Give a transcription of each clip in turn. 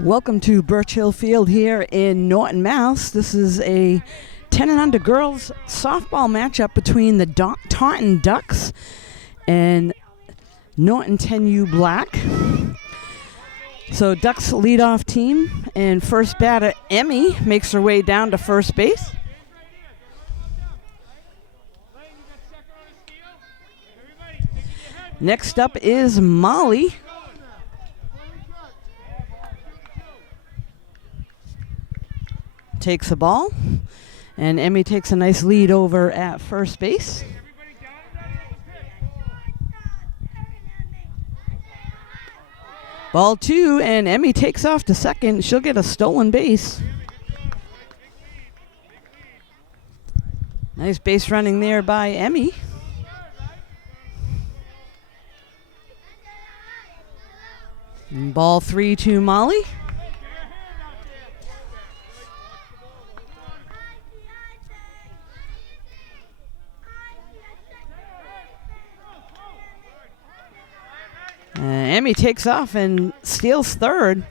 Welcome to Birch Hill Field here in Norton, Mass. This is a 10 and under girls softball matchup between the Taunton Ducks and Norton 10U Black. So Ducks leadoff team, and first batter Emmy makes her way down to first base. Next up is Molly. Takes the ball, and Emmy takes a nice lead over at first base. Ball two, and Emmy takes off to second. She'll get a stolen base. Nice base running there by Emmy. And ball three to Molly. Emmy takes off and steals third.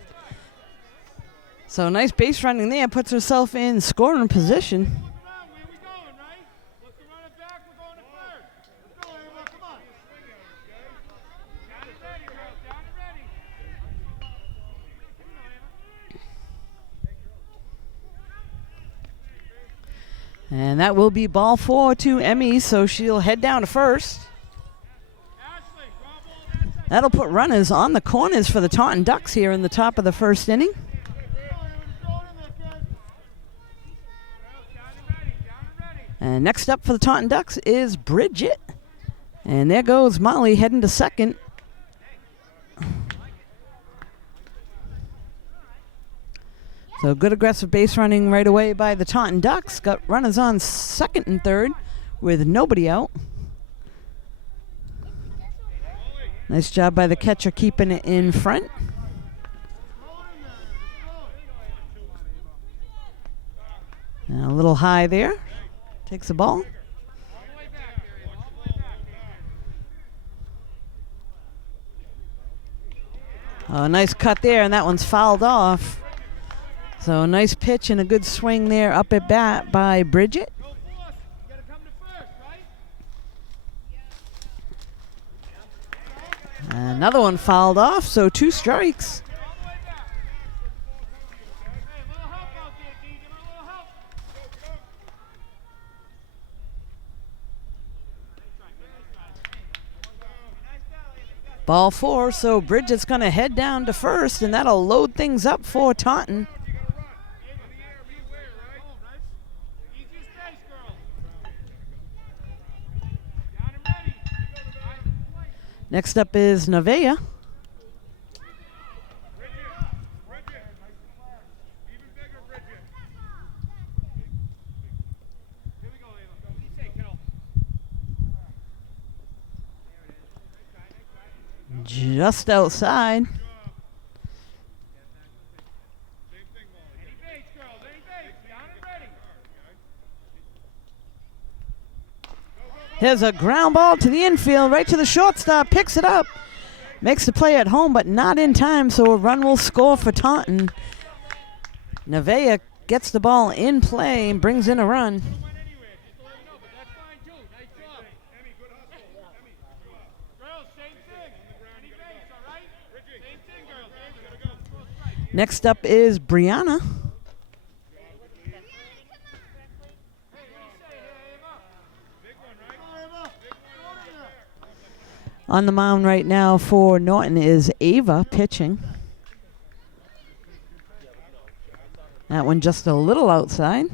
So nice base running there, puts herself in scoring position. And that will be ball four to Emmy, so she'll head down to first. That'll put runners on the corners for the Taunton Ducks here in the top of the first inning. And next up for the Taunton Ducks is Bridget. And there goes Molly heading to second. So good aggressive base running right away by the Taunton Ducks. Got runners on second and third with nobody out. Nice job by the catcher keeping it in front. And a little high there. Takes the ball. Oh, nice cut there, and that one's fouled off. So a nice pitch and a good swing there up at bat by Bridget. Another one fouled off, so two strikes. Ball four, so Bridget's going to head down to first, and that'll load things up for Taunton. Next up is Nevaeh. Just outside. Here's a ground ball to the infield, right to the shortstop, picks it up. Makes the play at home, but not in time, so a run will score for Taunton. Nevaeh gets the ball in play and brings in a run. Next up is Brianna. On the mound right now for Norton is Ava pitching. That one just a little outside.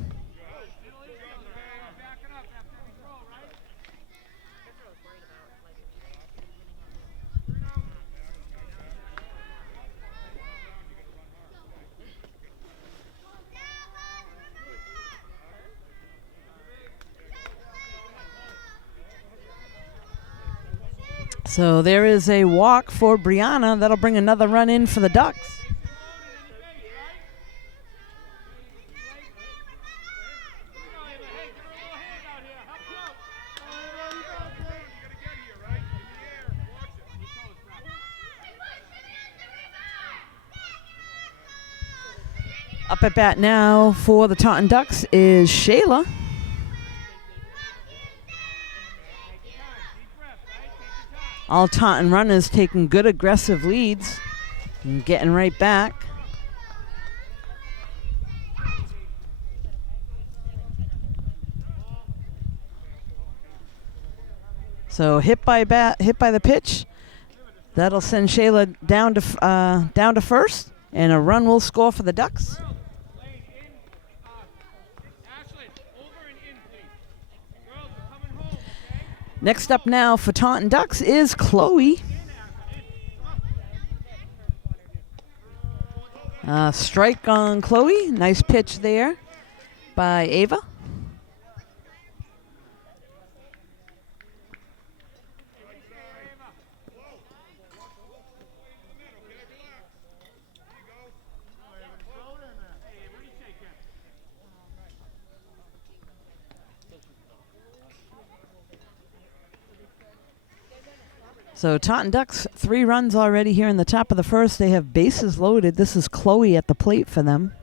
So there is a walk for Brianna. That'll bring another run in for the Ducks. Up at bat now for the Taunton Ducks is Shayla. All Taunton runners taking good aggressive leads and getting right back. So hit by the pitch. That'll send Shayla down to first, and a run will score for the Ducks. Next up now for Taunton Ducks is Chloe. Strike on Chloe. Nice pitch there by Ava. So Taunton Ducks, 3 runs already here in the top of the first. They have bases loaded. This is Chloe at the plate for them.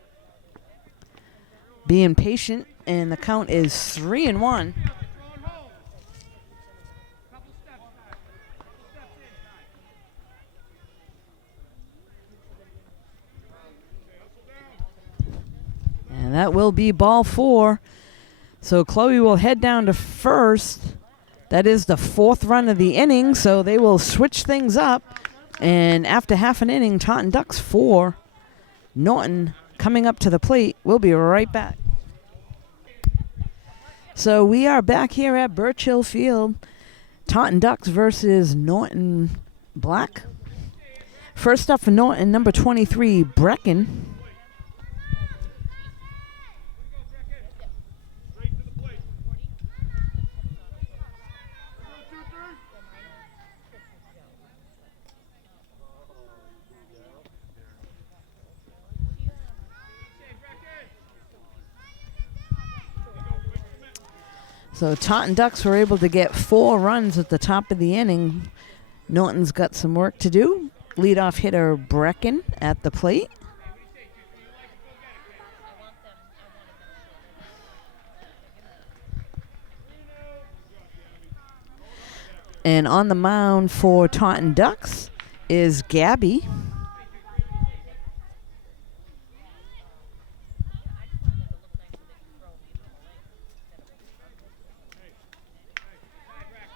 Being patient, and the count is 3-1. And that will be ball 4. So Chloe will head down to first. That is the 4th run of the inning, so they will switch things up. And after half an inning, Taunton Ducks 4. Norton coming up to the plate. We'll be right back. So we are back here at Birchill Field. Taunton Ducks versus Norton Black. First up for Norton, number 23, Brecken. So Taunton Ducks were able to get 4 runs at the top of the inning. Norton's got some work to do. Leadoff hitter Brecken at the plate. And on the mound for Taunton Ducks is Gabby.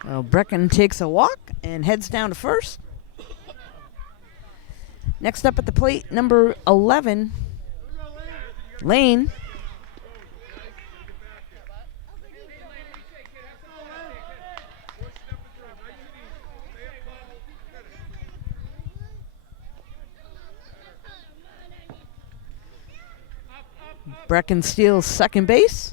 Well, Brecken takes a walk and heads down to first. Next up at the plate, number 11, Lane. Brecken steals second base.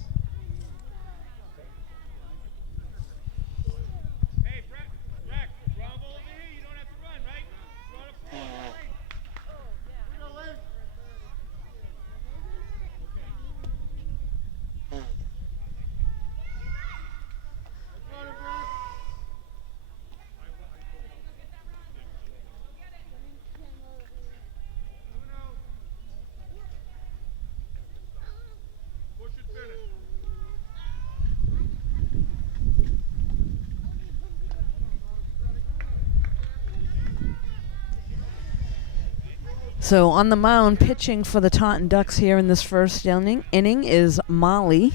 So on the mound, pitching for the Taunton Ducks here in this first inning is Molly.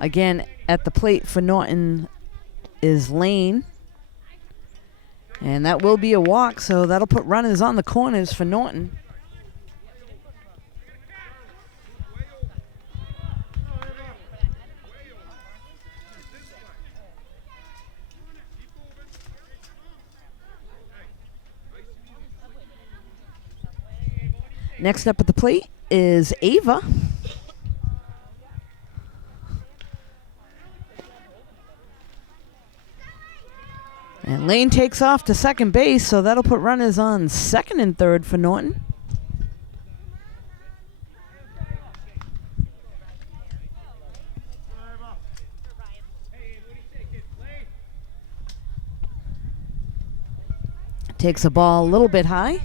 Again, at the plate for Norton is Lane. And that will be a walk, so that'll put runners on the corners for Norton. Next up at the plate is Ava. And Lane takes off to second base, so that'll put runners on second and third for Norton. Takes a ball a little bit high.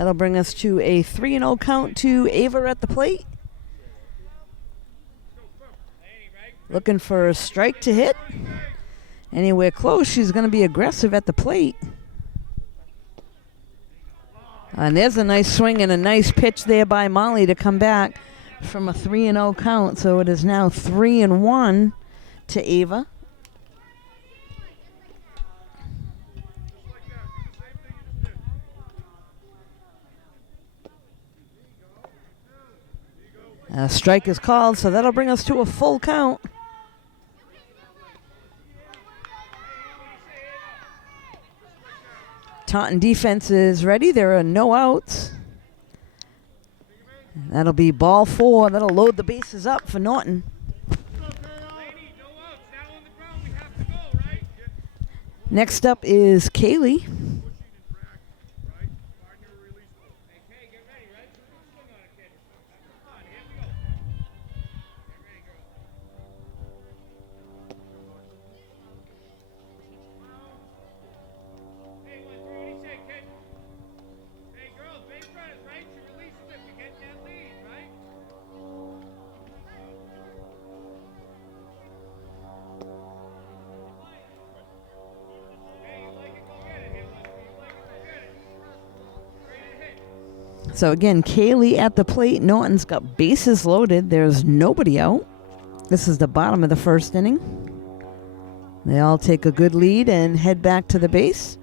That'll bring us to a 3-0 count to Ava at the plate. Looking for a strike to hit. Anywhere close, she's going to be aggressive at the plate. And there's a nice swing and a nice pitch there by Molly to come back from a 3-0 count. So it is now 3-1 to Ava. A strike is called, so that'll bring us to a full count. Taunton defense is ready. There are no outs. That'll be ball 4. That'll load the bases up for Norton. Next up is Kaylee. So again, Kaylee at the plate. Norton's got bases loaded. There's nobody out. This is the bottom of the first inning. They all take a good lead and head back to the base.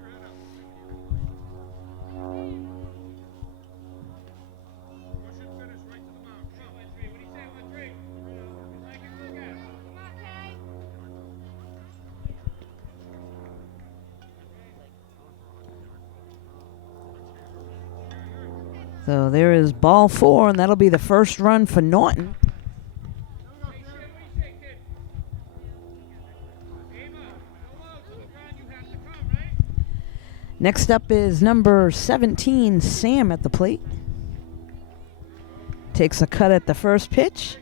So there is ball 4, and that'll be the first run for Norton. Next up is number 17, Sam at the plate. Takes a cut at the first pitch.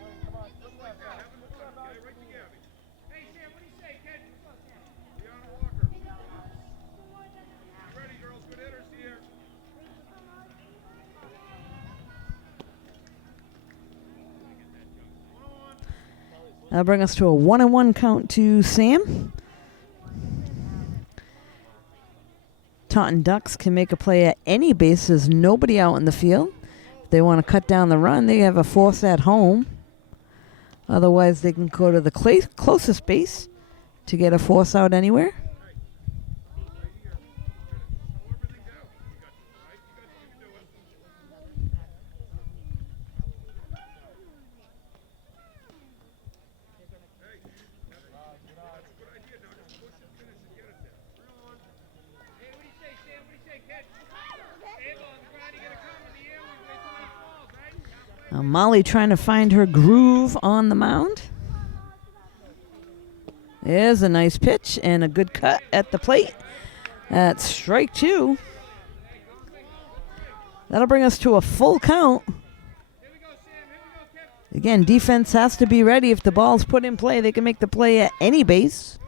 That'll bring us to a 1-1 count to Sam. Taunton Ducks can make a play at any base. There's nobody out in the field. If they want to cut down the run, they have a force at home. Otherwise, they can go to the closest base to get a force out anywhere. Molly trying to find her groove on the mound. There's a nice pitch and a good cut at the plate. That's strike 2. That'll bring us to a full count. Again, defense has to be ready. If the ball's put in play, they can make the play at any base.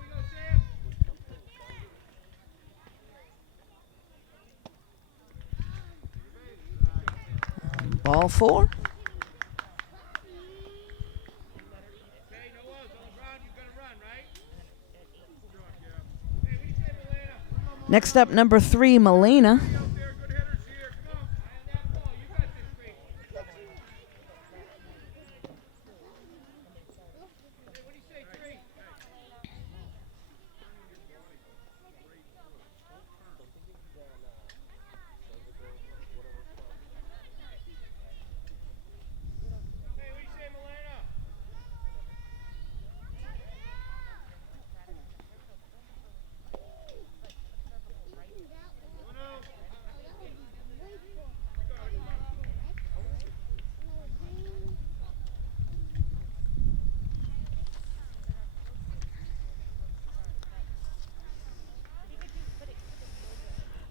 Ball 4. Next up, number 3, Milena.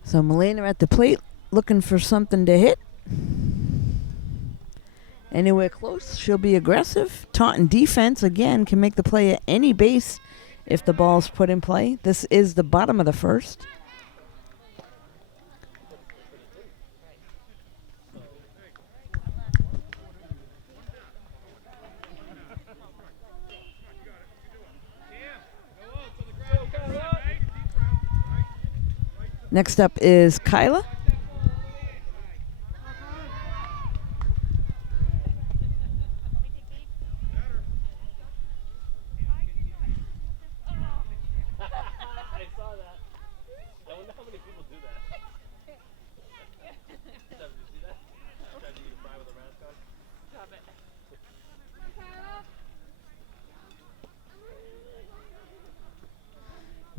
So Milena at the plate, looking for something to hit. Anywhere close, she'll be aggressive. Taunton defense, again, can make the play at any base if the ball's put in play. This is the bottom of the first. Next up is Kyla.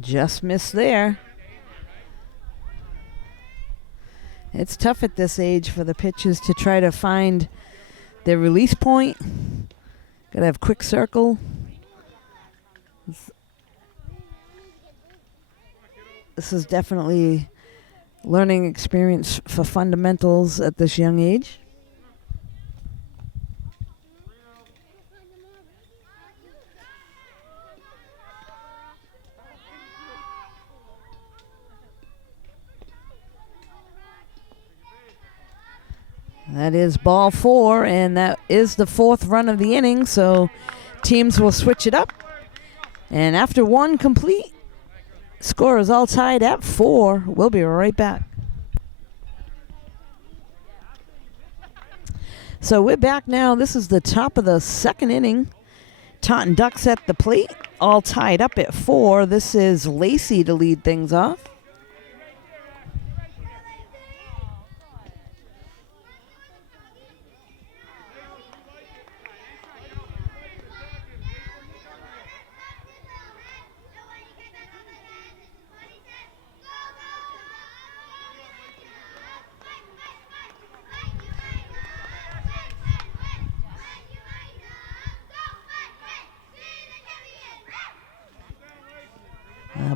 Just missed there. It's tough at this age for the pitchers to try to find their release point. Gotta have quick circle. This is definitely learning experience for fundamentals at this young age. That is ball 4, and that is the 4th run of the inning, so teams will switch it up. And after 1 complete, score is all tied at 4. We'll be right back. So we're back now. This is the top of the 2nd inning. Taunton Ducks at the plate, all tied up at 4. This is Lacey to lead things off.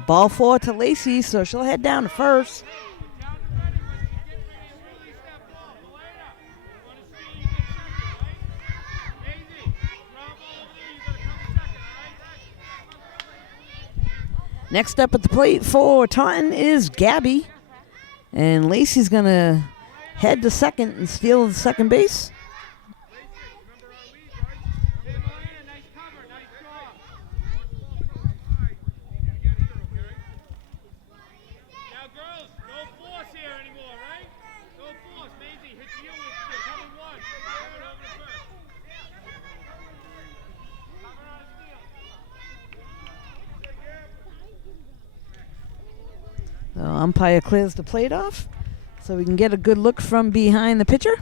Ball 4 to Lacey, so she'll head down to first. Next up at the plate for Taunton is Gabby. And Lacey's going to head to second and steal the second base. So umpire clears the plate off so we can get a good look from behind the pitcher.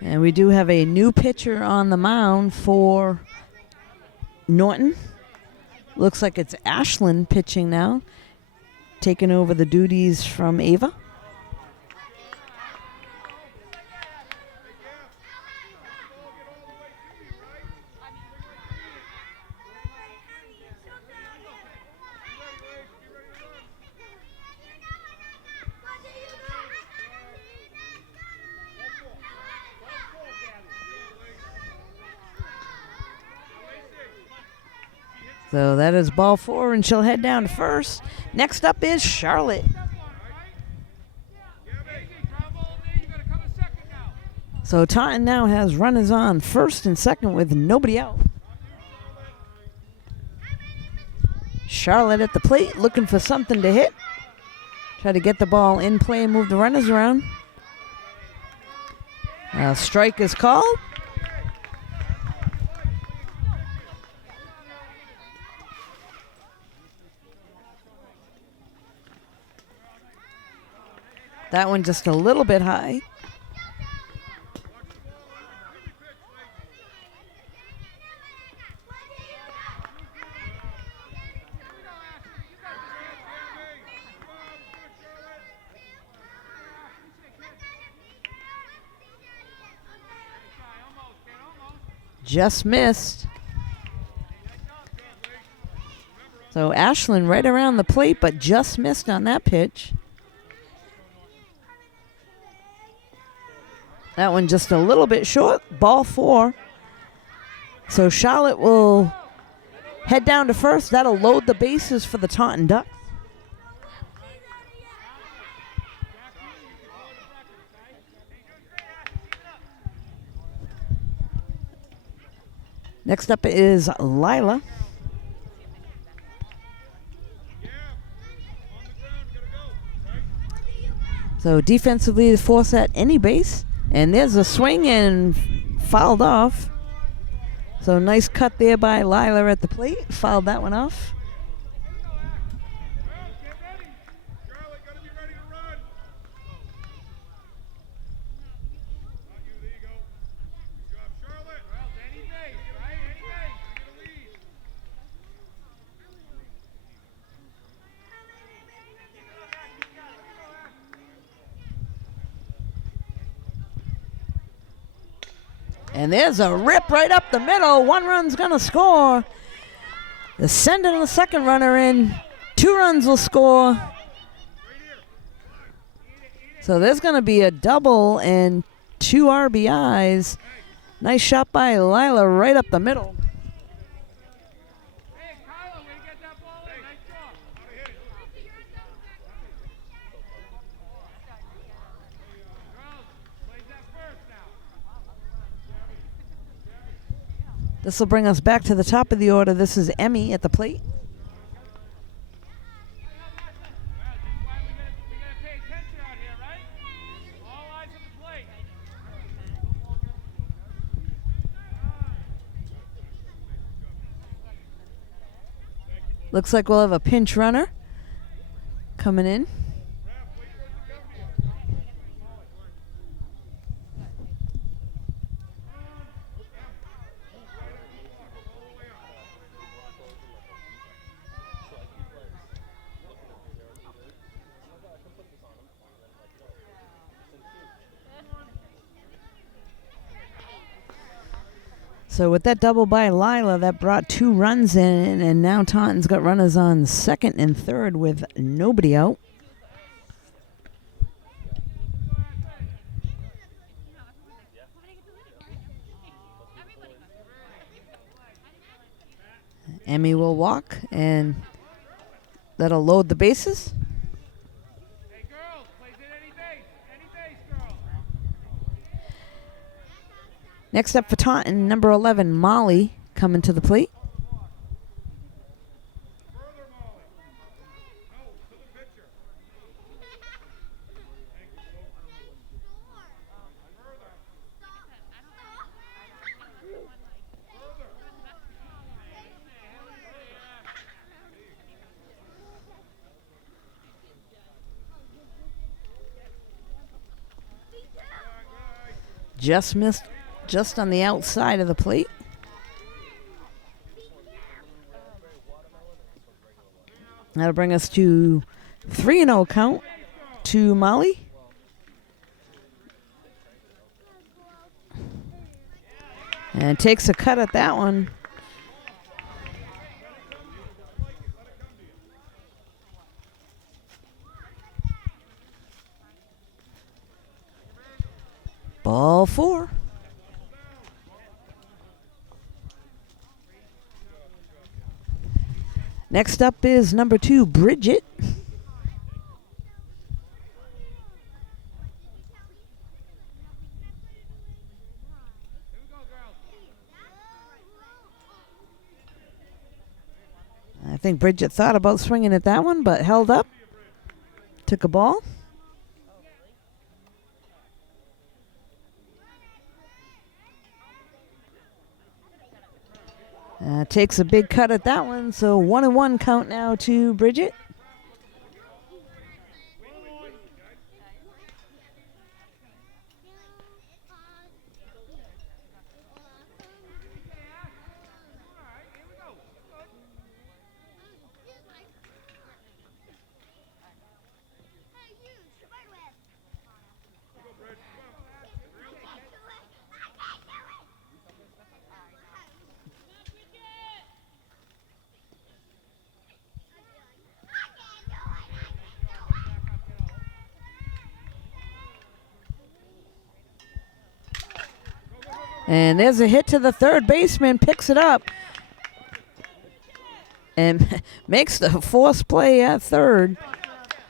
And we do have a new pitcher on the mound for Norton. Looks like it's Ashlyn pitching now, taking over the duties from Ava. So that is ball 4, and she'll head down to first. Next up is Charlotte. So Taunton now has runners on first and second with nobody out. Charlotte at the plate looking for something to hit. Try to get the ball in play and move the runners around. Strike is called. That one just a little bit high. Just missed. So Ashlyn right around the plate, but just missed on that pitch. That one just a little bit short. Ball 4. So Charlotte will head down to first. That'll load the bases for the Taunton Ducks. Next up is Lila. So defensively, force at any base. And there's a swing and fouled off. So nice cut there by Lila at the plate. Fouled that one off. And there's a rip right up the middle. 1 run's going to score. They're sending the second runner in. 2 runs will score. So there's going to be a double and 2 RBIs. Nice shot by Lila right up the middle. This will bring us back to the top of the order. This is Emmy at the plate. Looks like we'll have a pinch runner coming in. So with that double by Lila, that brought 2 runs in, and now Taunton's got runners on second and third with nobody out. Emmy will walk, and that'll load the bases. Next up for Taunton, number 11, Molly, coming to the plate. Just missed. Just on the outside of the plate. That'll bring us to 3-0 count to Molly. And takes a cut at that one. Ball 4. Next up is number 2, Bridget. I think Bridget thought about swinging at that one, but held up. Took a ball. Takes a big cut at that one, so 1-1 count now to Bridget. And there's a hit to the third baseman, picks it up, and makes the force play at third.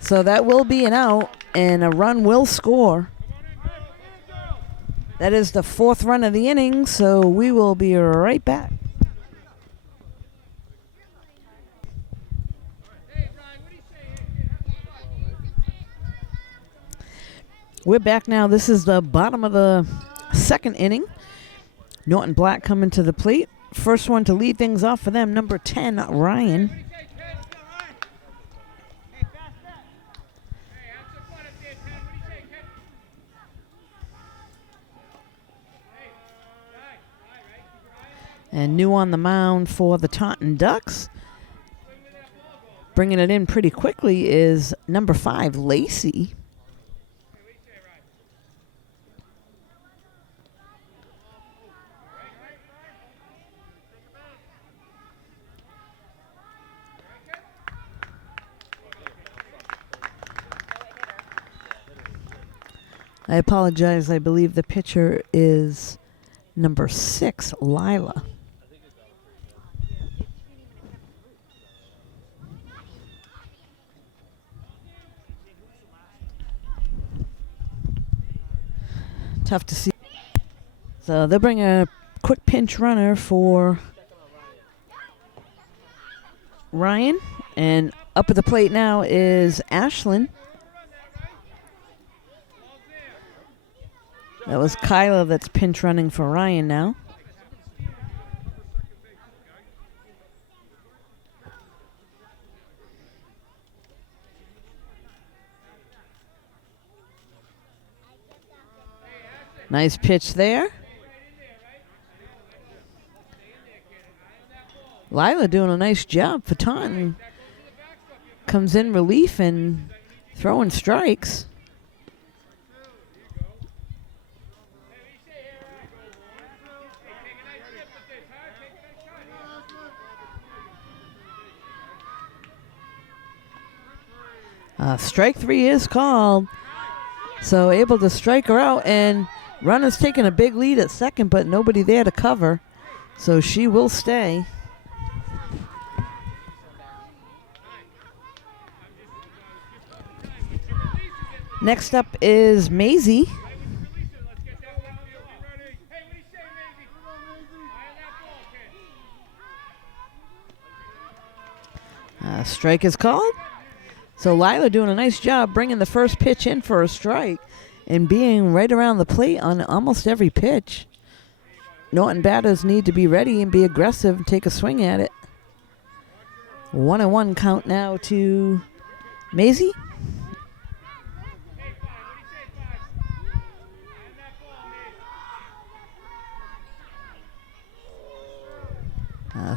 So that will be an out, and a run will score. That is the 4th run of the inning, so we will be right back. We're back now. This is the bottom of the second inning. Norton Black coming to the plate. First one to lead things off for them, number 10, Ryan. And new on the mound for the Taunton Ducks. Bringing it in pretty quickly is number 5, Lacey. I apologize. I believe the pitcher is number 6, Lila. Tough to see. So they'll bring a quick pinch runner for Ryan. And up at the plate now is Ashlyn. That was Kyla that's pinch running for Ryan now. Nice pitch there. Lila doing a nice job for Taunton. Comes in relief and throwing strikes. Strike 3 is called. So able to strike her out, and runner's taking a big lead at second, but nobody there to cover. So she will stay. Next up is Maisie. Strike is called. So Lila doing a nice job bringing the first pitch in for a strike and being right around the plate on almost every pitch. Norton batters need to be ready and be aggressive and take a swing at it. 1-1 count now to Maisie.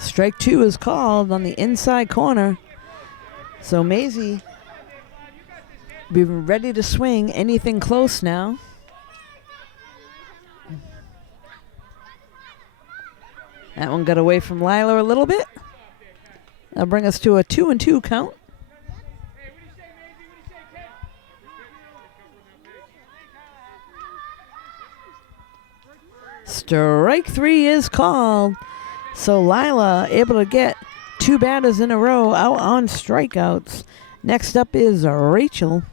Strike 2 is called on the inside corner. So Maisie be ready to swing anything close now. That one got away from Lila a little bit. That'll bring us to a 2-2 count. Strike 3 is called. So Lila able to get 2 batters in a row out on strikeouts. Next up is Rachel.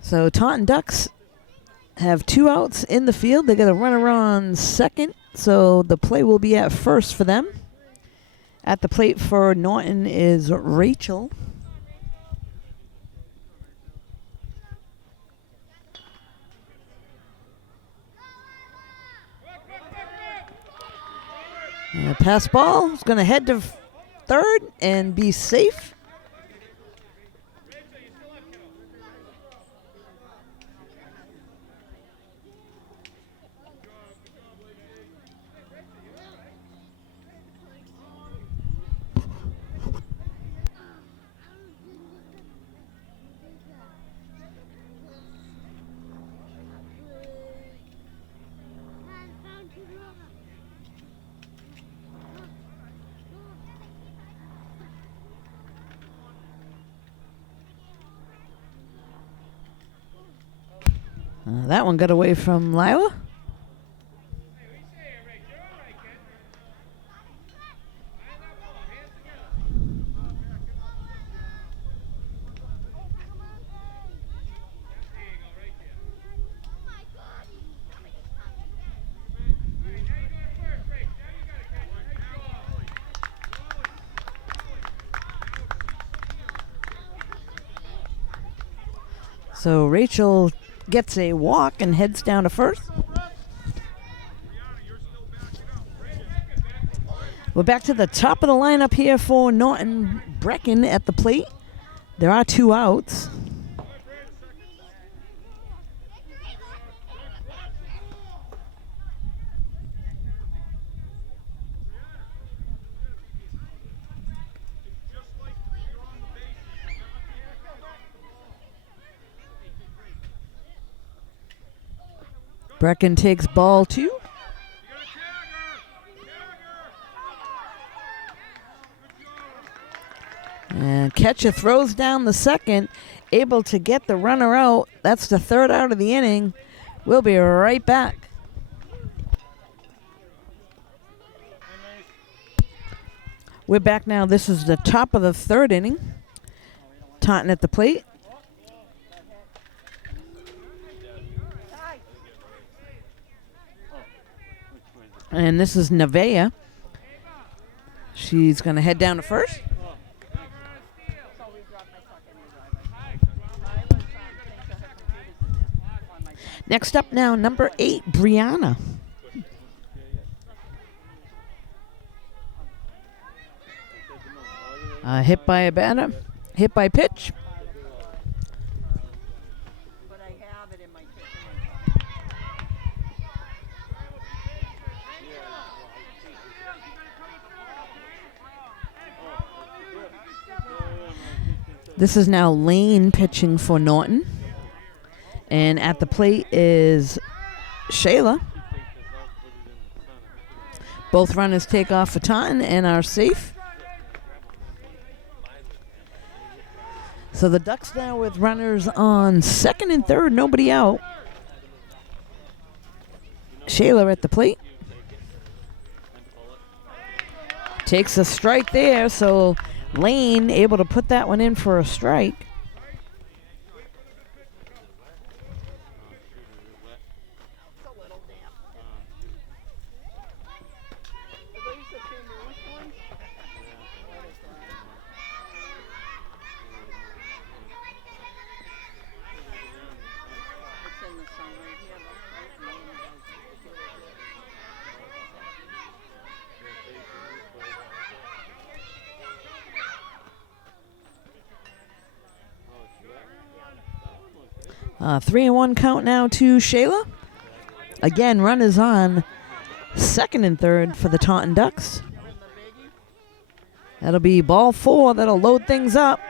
So Taunton Ducks have 2 outs in the field. They got a runner on second, so the play will be at first for them. At the plate for Norton is Rachel. And pass ball is going to head to third and be safe. That one got away from Lila. So Rachel gets a walk and heads down to first. We're back to the top of the lineup here for Norton. Brecken at the plate. There are 2 outs. Brecken takes ball 2. And catcher throws down the second, able to get the runner out. That's the 3rd out of the inning. We'll be right back. We're back now. This is the top of the 3rd inning. Taunton at the plate. And this is Nevaeh. She's going to head down to first. Next up now, number 8, Brianna. Hit by a batter, hit by pitch. This is now Lane pitching for Norton. And at the plate is Shayla. Both runners take off for Taunton and are safe. So the Ducks now with runners on 2nd and 3rd, nobody out. Shayla at the plate. Takes a strike there, so Lane able to put that one in for a strike. Three and one count now to Shayla. Again, runners on 2nd and 3rd for the Taunton Ducks. That'll be ball 4. That'll load things up.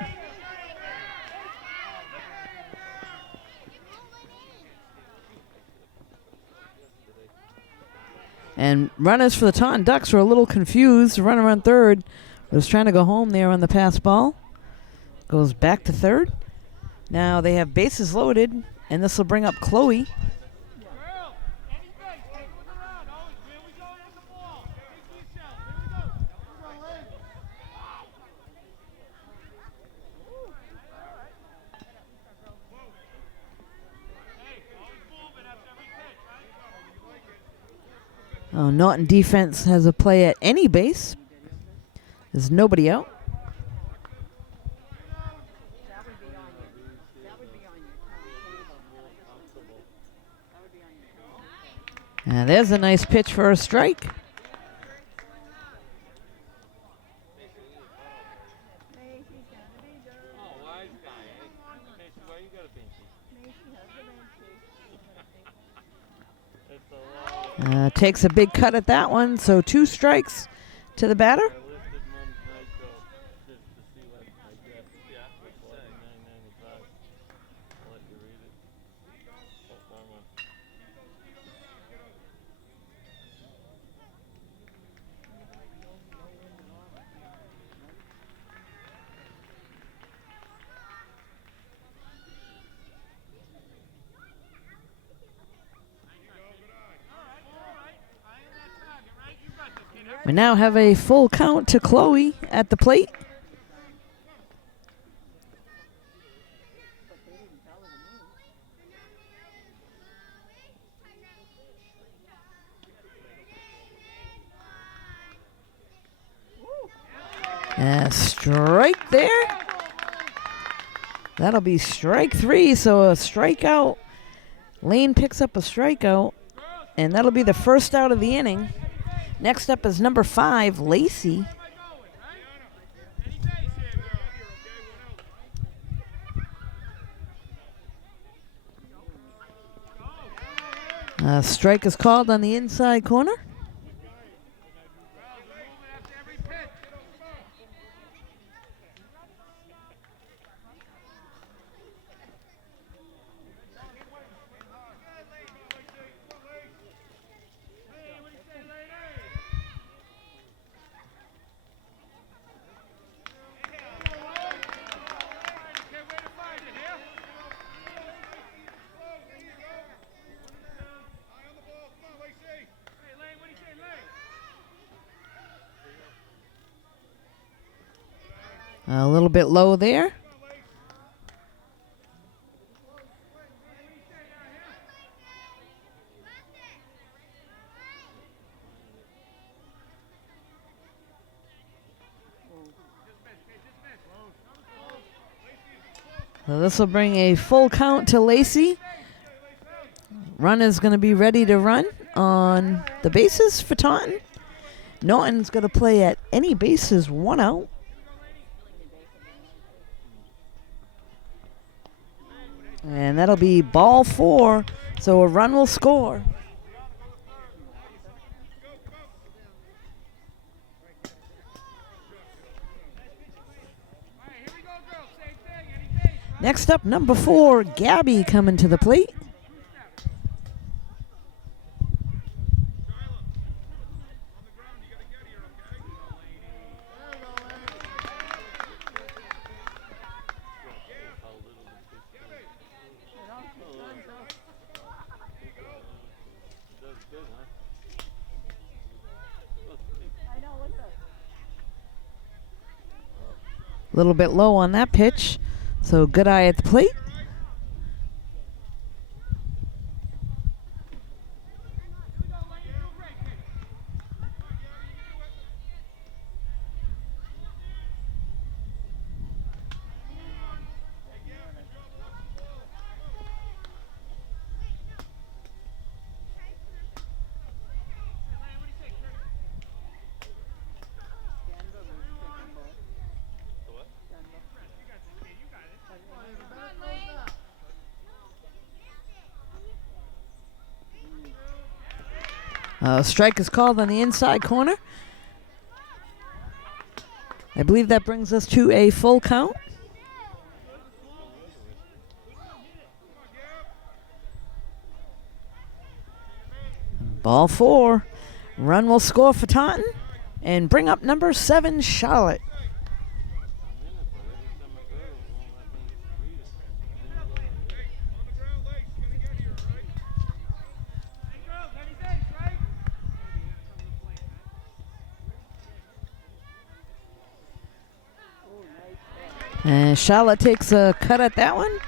And runners for the Taunton Ducks were a little confused. The runner on 3rd was trying to go home there on the pass ball. Goes back to 3rd. Now they have bases loaded, and this will bring up Chloe. Norton defense has a play at any base. There's nobody out. And there's a nice pitch for a strike. Takes a big cut at that one, so 2 strikes to the batter. We now have a full count to Chloe at the plate. And a strike there. That'll be strike 3, so a strikeout. Lane picks up a strikeout, and that'll be the first out of the inning. Next up is number 5, Lacey. Strike is called on the inside corner. A little bit low there. So this will bring a full count to Lacey. Run is going to be ready to run on the bases for Taunton. Norton's going to play at any bases, 1 out. And that'll be ball 4, so a run will score. Next up, number 4, Gabby coming to the plate. A little bit low on that pitch, so good eye at the plate. Strike is called on the inside corner. I believe that brings us to a full count. Ball 4. Run will score for Taunton and bring up number 7, Charlotte. And Charlotte takes a cut at that one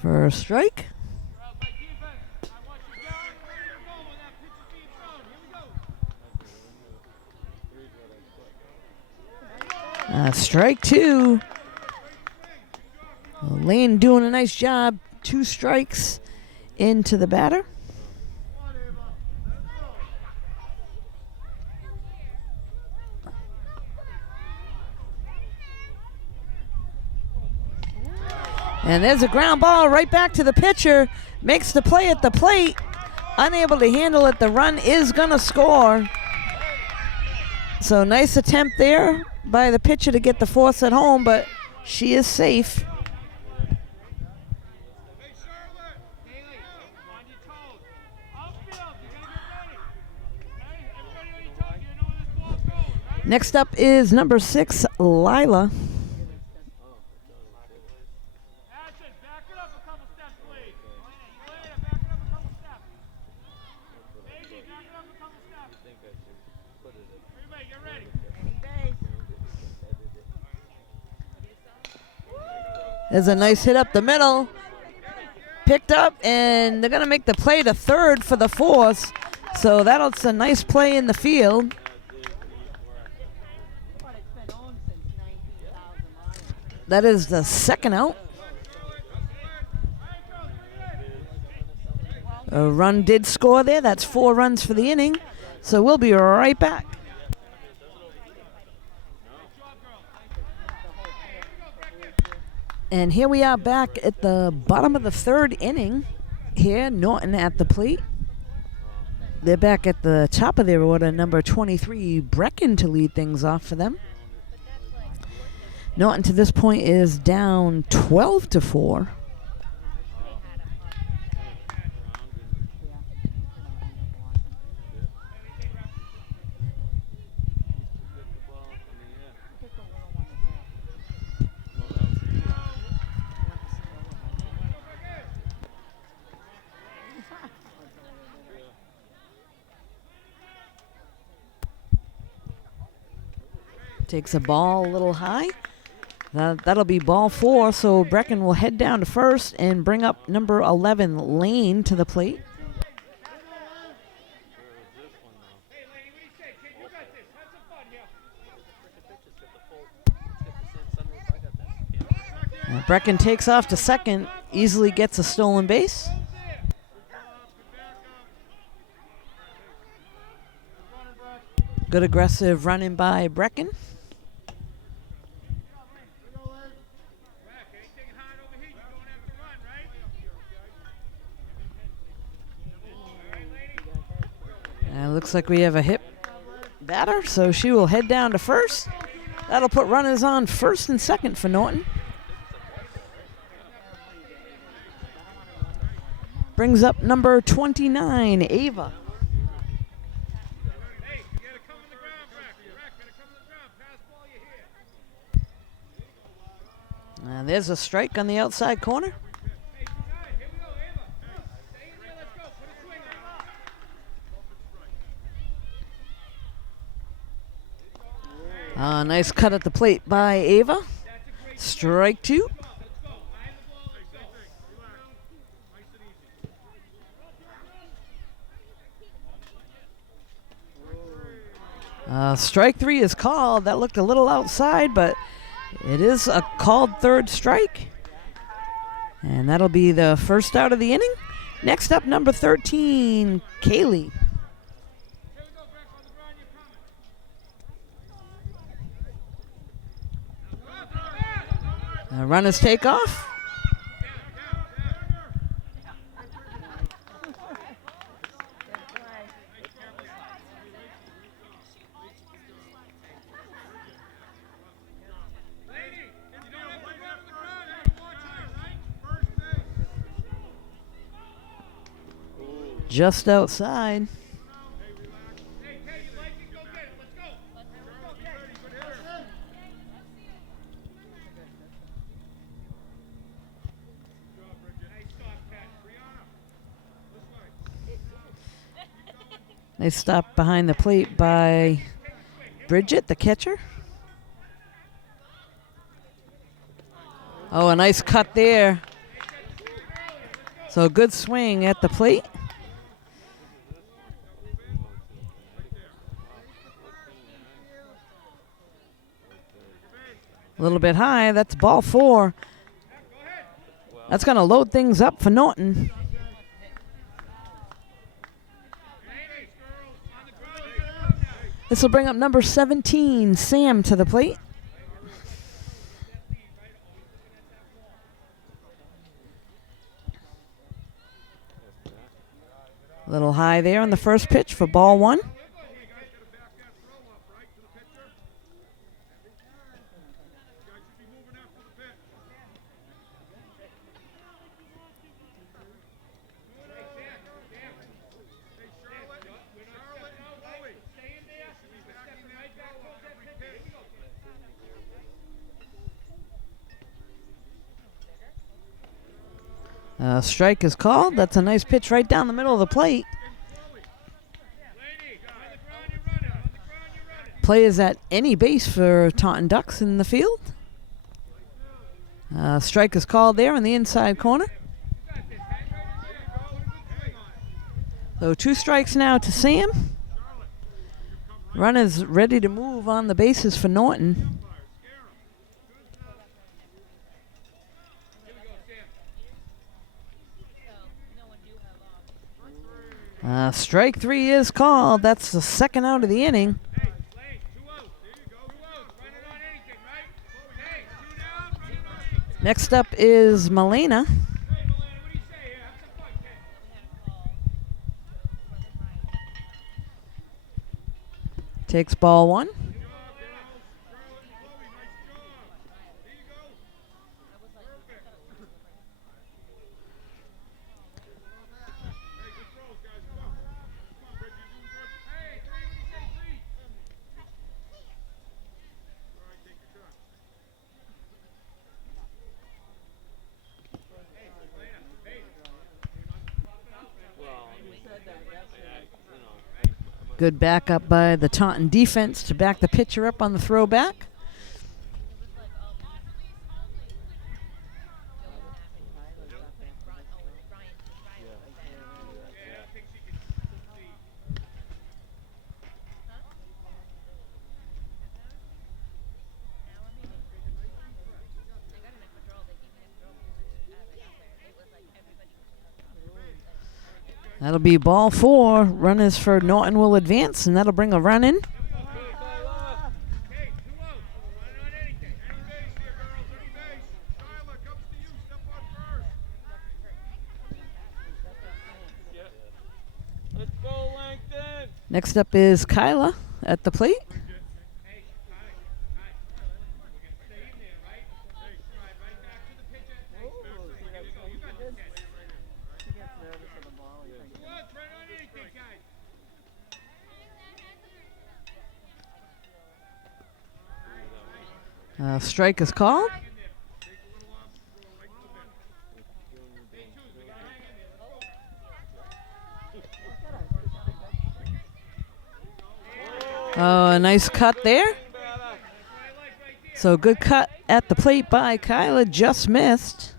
for a strike. Strike 2. Lane doing a nice job. 2 strikes into the batter. And there's a ground ball right back to the pitcher. Makes the play at the plate. Unable to handle it. The run is going to score. So nice attempt there by the pitcher to get the force at home, but she is safe. Next up is number 6, Lila. There's a nice hit up the middle. Picked up, and they're going to make the play to third for the force. So that's a nice play in the field. That is the second out. A run did score there. That's 4 runs for the inning. So we'll be right back. And here we are back at the bottom of the 3rd inning. Here, Norton at the plate. They're back at the top of their order, number 23, Brecken, to lead things off for them. Norton to this point is down 12-4. Takes a ball a little high. That'll be ball 4, so Brecken will head down to first and bring up number 11, Lane, to the plate. Brecken takes off to second, easily gets a stolen base. Good aggressive running by Brecken. Looks like we have a hit batter, so she will head down to first. That'll put runners on first and second for Norton. Brings up number 29, Ava. And there's a strike on the outside corner. Nice cut at the plate by Ava. Strike 2. Strike 3 is called. That looked a little outside, but it is a called 3rd strike. And that'll be the first out of the inning. Next up, number 13, Kaylee. Runners take off. Just outside. They stop behind the plate by Bridget, the catcher. Oh, a nice cut there. So a good swing at the plate. A little bit high. That's ball 4. That's going to load things up for Norton. This will bring up number 17, Sam, to the plate. A little high there on the first pitch for ball 1. Strike is called. That's a nice pitch right down the middle of the plate. Play is at any base for Taunton Ducks in the field. Strike is called there in the inside corner. So 2 strikes now to Sam. Runners ready to move on the bases for Norton. Strike 3 is called. That's the second out of the inning. Next up is Milena. Takes ball 1. Good backup by the Taunton defense to back the pitcher up on the throwback. That'll be ball 4. Runners for Norton will advance, and that'll bring a run in. Next up is Kyla at the plate. Strike is called. Oh, a nice cut there. So good cut at the plate by Kyla, just missed.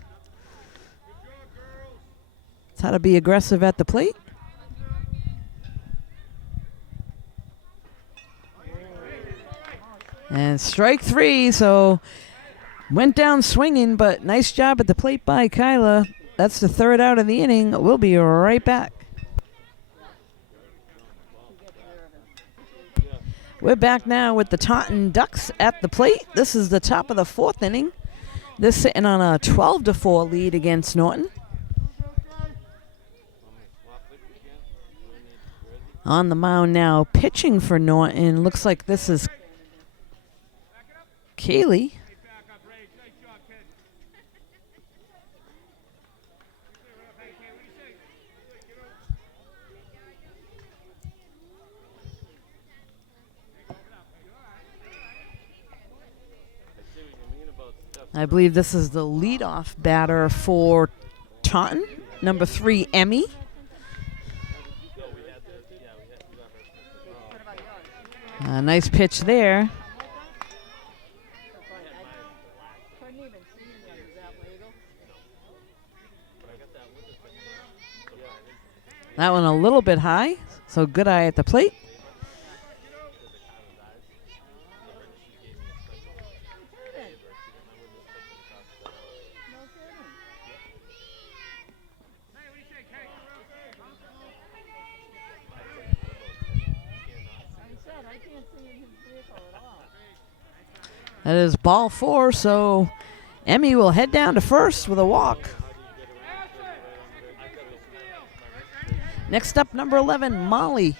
That's how to be aggressive at the plate. And strike 3, so went down swinging, but nice job at the plate by Kyla. That's the third out of the inning. We'll be right back. We're back now with the Taunton Ducks at the plate. This is the top of the 4th inning. They're sitting on a 12-4 lead against Norton. On the mound now, pitching for Norton. Looks like this is Kaylee. I believe this is the leadoff batter for Taunton, number 3, Emmy. Nice pitch there. That one a little bit high, so good eye at the plate. That is ball 4, so Emmy will head down to first with a walk. Next up, number 11, Molly.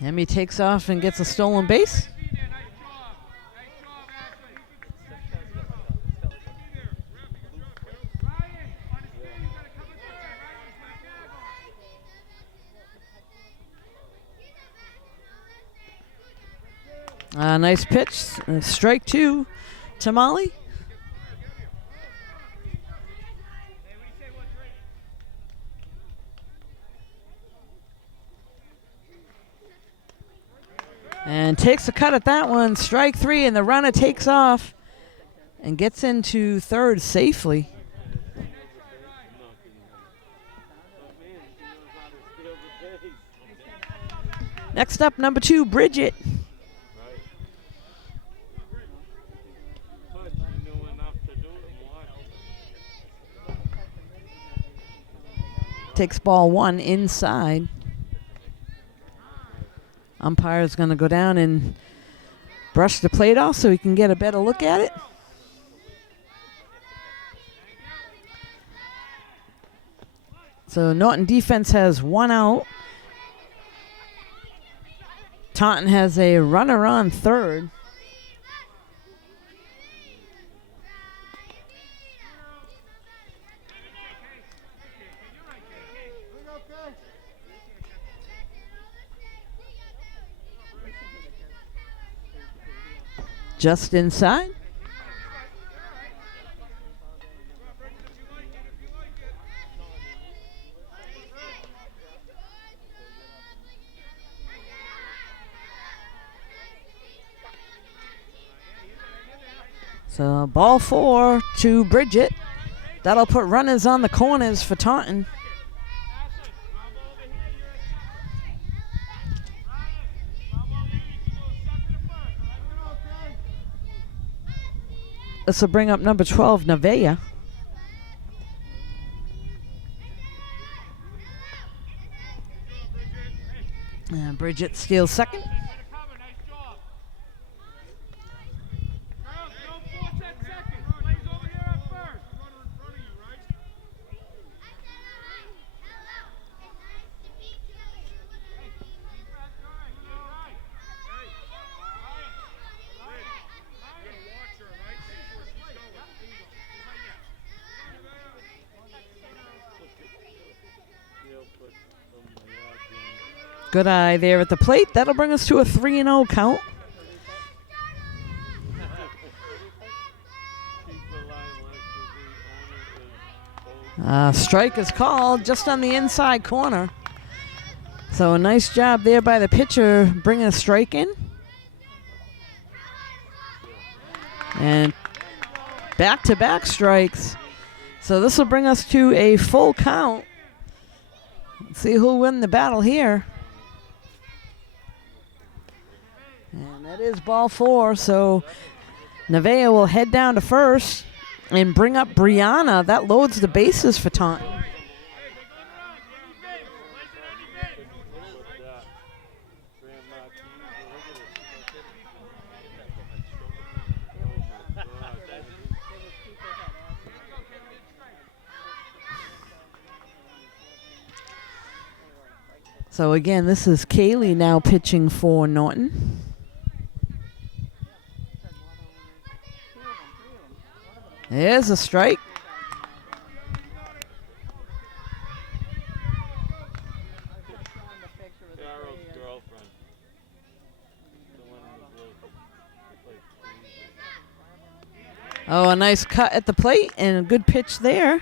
Emmy takes off and gets a stolen base. Nice pitch, strike 2 to Molly. And takes a cut at that one, strike 3, and the runner takes off and gets into third safely. Next up, number 2, Bridget. takes ball 1 inside. Umpire's going to go down and brush the plate off so he can get a better look at it. So Norton defense has 1 out. Taunton has a runner on third. Just inside. So ball 4 to Bridget. That'll put runners on the corners for Taunton. This will bring up number 12, Nevaeh. And Bridget steals second. Good eye there at the plate. That'll bring us to a 3-0 count. Strike is called just on the inside corner. So a nice job there by the pitcher bringing a strike in. And back-to-back strikes. So this will bring us to a full count. Let's see who'll win the battle here. And that is ball 4, so Nevaeh will head down to first and bring up Brianna. That loads the bases for Taunton. So again, this is Kaylee now pitching for Norton. There's a strike. Oh, a nice cut at the plate and a good pitch there.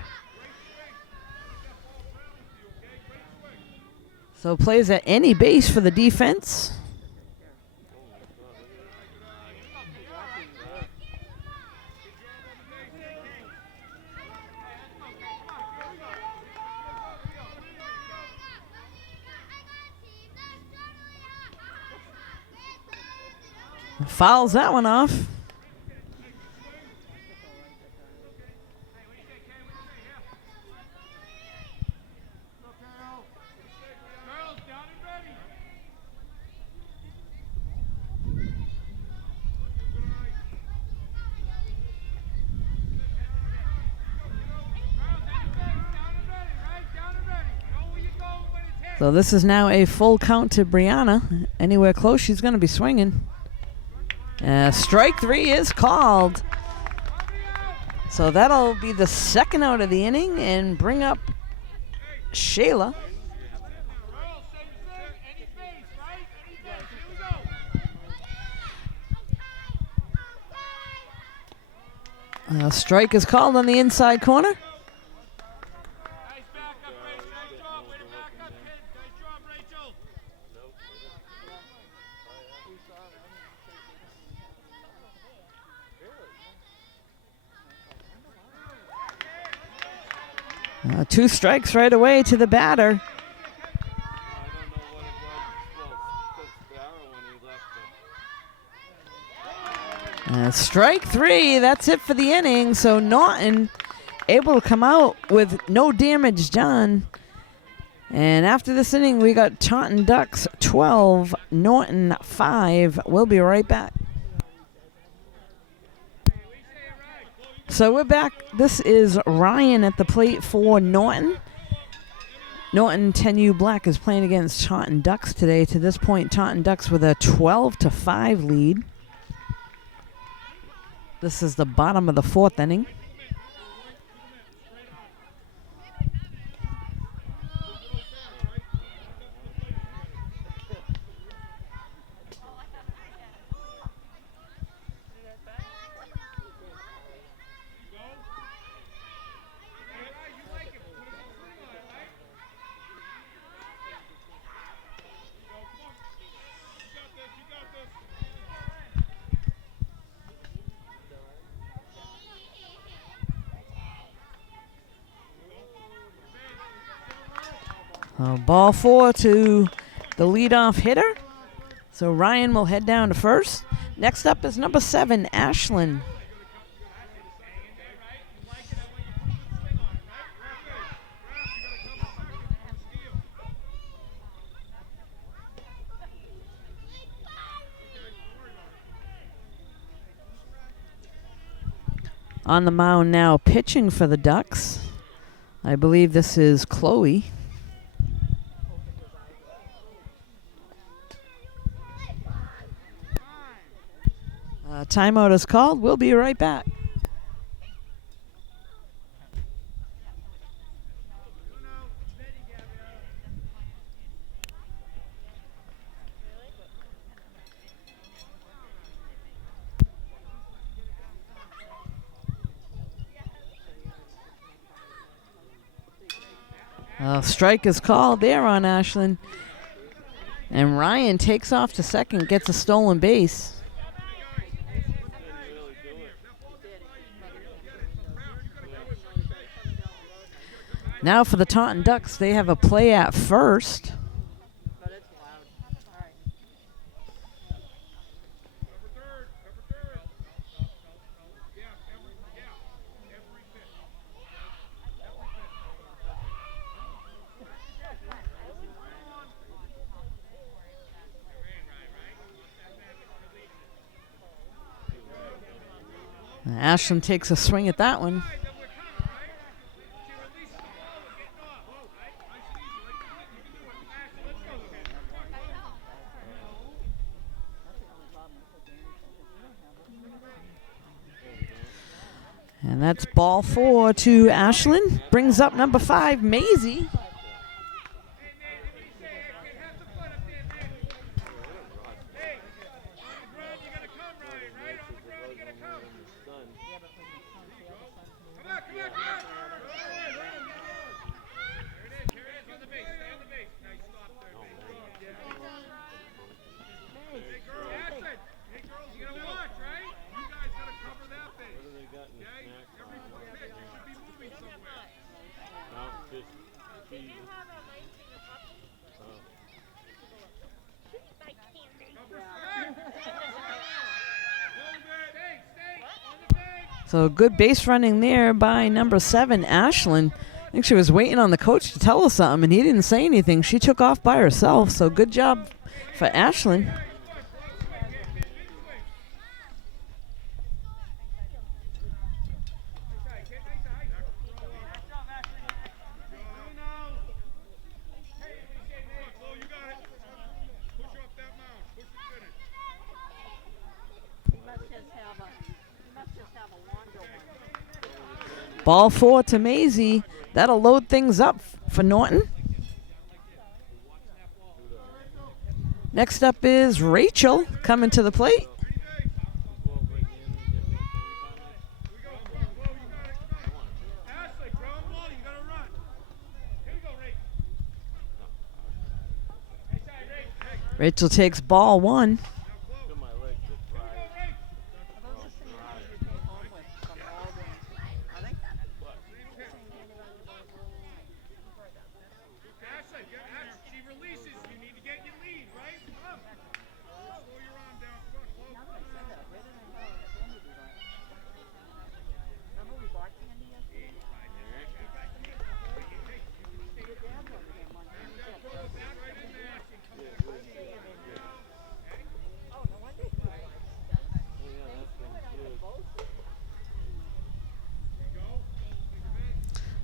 So plays at any base for the defense. Fouls that one off. So this is now a full count to Brianna. Anywhere close, she's going to be swinging. Strike 3 is called. So that'll be the second out of the inning and bring up Shayla. Strike is called on the inside corner. Two strikes right away to the batter. Strike 3, that's it for the inning. So Norton able to come out with no damage done And after this inning, we got Taunton Ducks 12, Norton 5. We'll be right back. So we're back. This is Ryan at the plate for Norton. Norton 10U Black is playing against Taunton Ducks today. To this point, Taunton Ducks with a 12-5 lead. This is the bottom of the fourth inning. Ball 4 to the leadoff hitter. So Ryan will head down to first. Next up is number 7, Ashlyn. On the mound now, pitching for the Ducks. I believe this is Chloe. Timeout is called. We'll be right back. Strike is called there on Ashlyn. And Ryan takes off to second, gets a stolen base. Now for the Taunton Ducks, they have a play at first. Ashlyn takes a swing at that one. And that's ball 4 to Ashlyn. Brings up number 5, Maisie. So good base running there by number 7, Ashlyn. I think she was waiting on the coach to tell her something, and he didn't say anything. She took off by herself, so good job for Ashlyn. Ball 4 to Maisie. That'll load things up for Norton. Next up is Rachel coming to the plate. Rachel takes ball 1.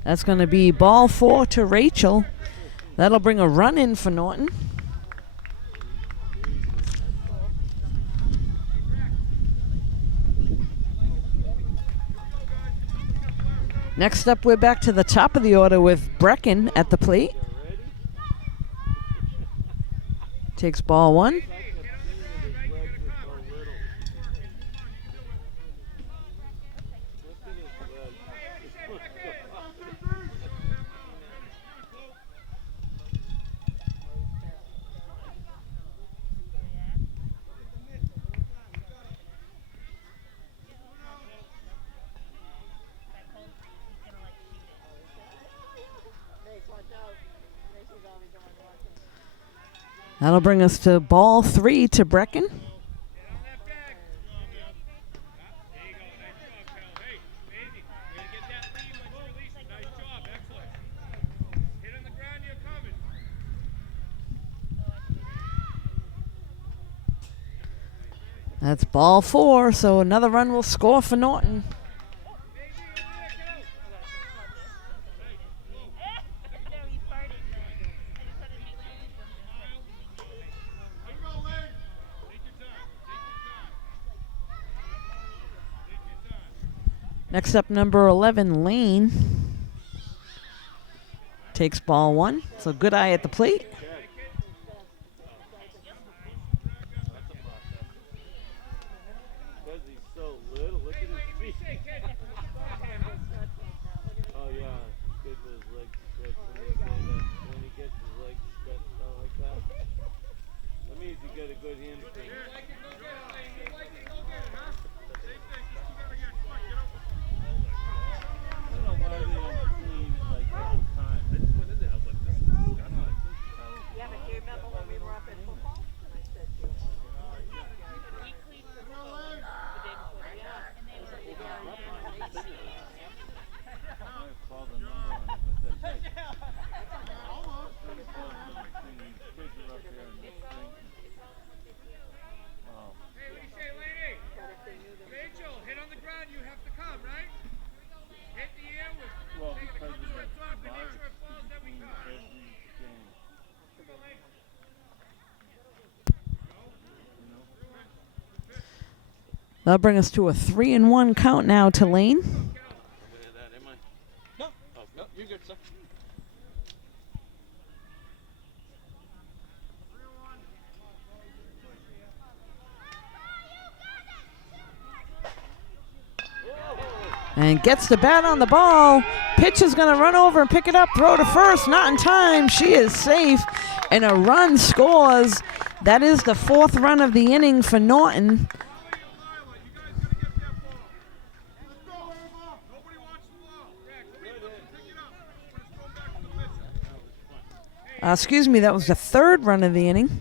That's going to be ball 4 to Rachel. That'll bring a run in for Norton. Next up, we're back to the top of the order with Brecken at the plate. Takes ball 1. That'll bring us to ball 3 to Brecken. That's ball 4, so another run will score for Norton. Next up, number 11, Lane. Takes ball 1. So good eye at the plate. That'll bring us to a 3-1 count now to Lane. No, you're good, sir. And gets the bat on the ball. Pitch is going to run over and pick it up. Throw to first. Not in time. She is safe. And a run scores. That is the 4th run of the inning for Norton. Excuse me, that was the 3rd run of the inning.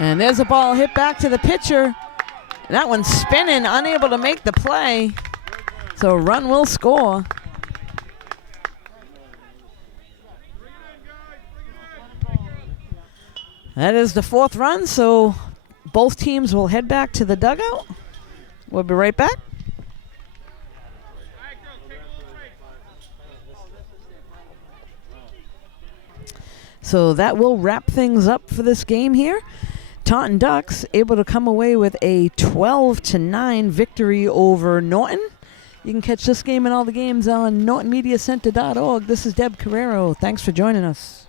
And there's a ball hit back to the pitcher. That one's spinning, unable to make the play. So a run will score. That is the 4th run, so both teams will head back to the dugout. We'll be right back. So that will wrap things up for this game here. Taunton Ducks able to come away with a 12-9 victory over Norton. You can catch this game and all the games on NortonMediaCenter.org. This is Deb Carrero. Thanks for joining us.